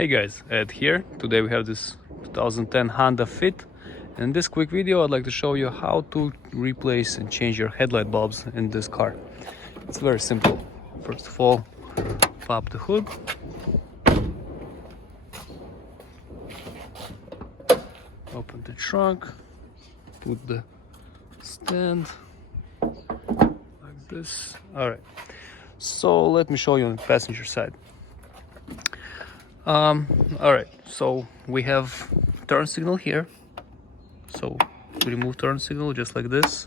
Hey guys, Ed here. Today we have this 2010 Honda Fit. In this quick video I'd like to show you how to replace and change your headlight bulbs in this car. It's very simple. First of all, pop the hood. Open the trunk. Put the stand like this. Alright, so let me show you on the passenger side. Alright, so we have turn signal here, so we remove turn signal just like this,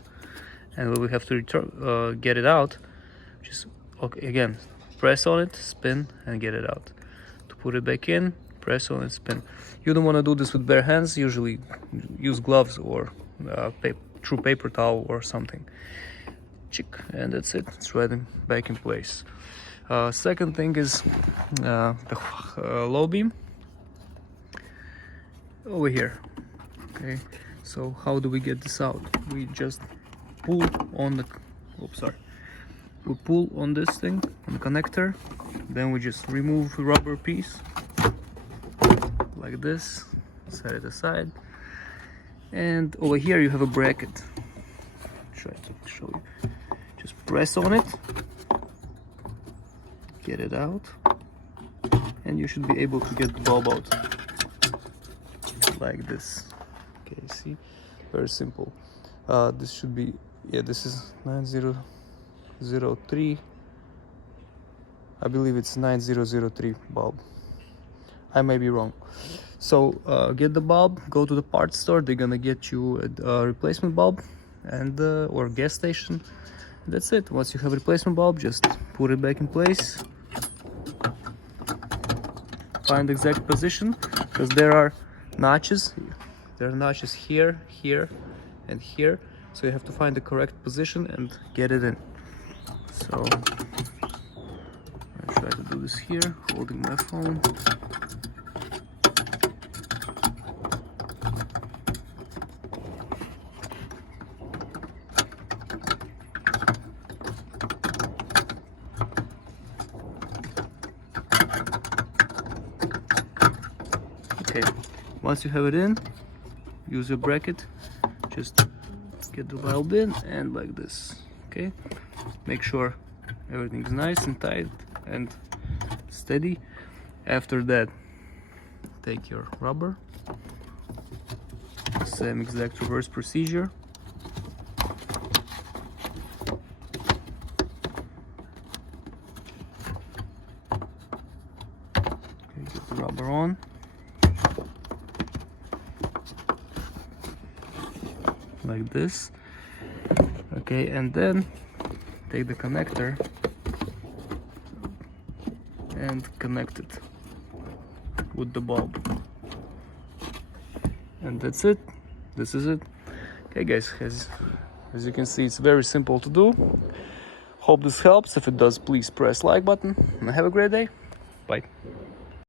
and we have to return, get it out. Just okay, again, press on it, spin, and get it out. To put it back in, press on it, spin. You don't want to do this with bare hands. Usually use gloves or true paper towel or something. Chick, and that's it. It's right back in place. Second thing is the low beam over here. Okay, so how do we get this out? We just pull on the we pull on this thing, on the connector, then we just remove the rubber piece like this, set it aside, and over here you have a bracket. Try to show you. Just press on it, get it out, and you should be able to get the bulb out like this. Okay, see, very simple. This should be, yeah, this is 9003. I believe it's 9003 bulb. I may be wrong. So get the bulb, go to the parts store. They're gonna get you a replacement bulb and or gas station. That's it. Once you have a replacement bulb, just put it back in place. Find the exact position, because there are notches. There are notches here, here, and here. So you have to find the correct position and get it in. So I try to do this here, holding my phone. Okay, once you have it in, use your bracket, just get the bulb in and like this. Okay, make sure everything's nice and tight and steady. After that, take your rubber, same exact reverse procedure. Okay, get the rubber on. Like this. Okay, and then take the connector and connect it with the bulb, and that's it. This is it. Okay guys, as you can see, it's very simple to do. Hope this helps. If it does, please press like button and have a great day. Bye.